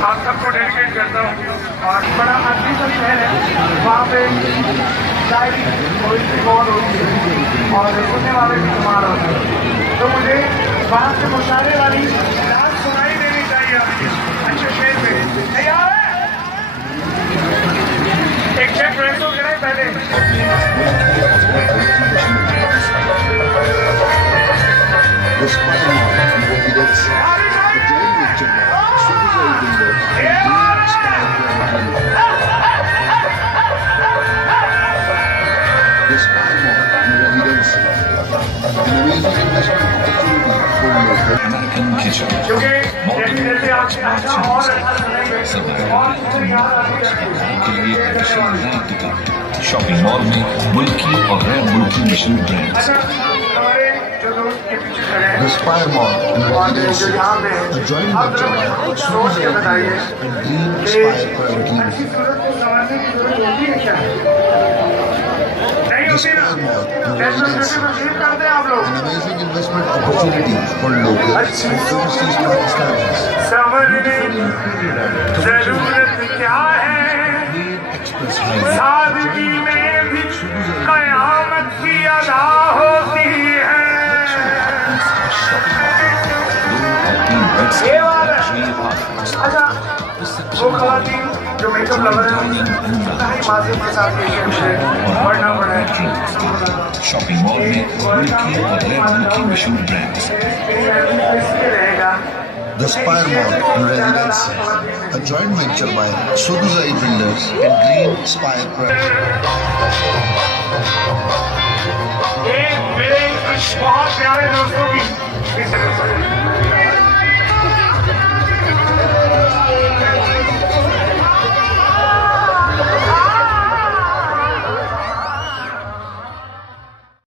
आप सबको डेडिकेट करता हूँ। और बड़ा आदमी का शहर है, वहाँ पे शायरी होती बहुत होती है और सुनने वाले भी शुमार होते हैं। तो मुझे वहाँ से मुशायरे वाली रात सुनाई देनी चाहिए अच्छे शेर में। तैयार है? एक चेक रेसो गिराए पहले। American kitchen. Modern smart के लिए official rank ticket shopping mall में मुल्की और गैर मुल्की mission brands. The Spire Mall in Residency, a joint venture by Suzy and Green Spire Private Limited. The Spire Mall in Residency, an amazing investment opportunity for local and overseas Pakistanis. Express Highway. अच्छा, वो खवातीन जो makeup lover हैं, माजिद के साथ ये बढ़ना पड़ा है। शॉपिंग मॉल में मुल्की और गैर मुल्की मशहूर brands. The Spire Mall in Residency, a joint venture by Sudhuzai Builders and Green Spire Private. ये मेरे कुछ बहुत प्यारे दोस्तों की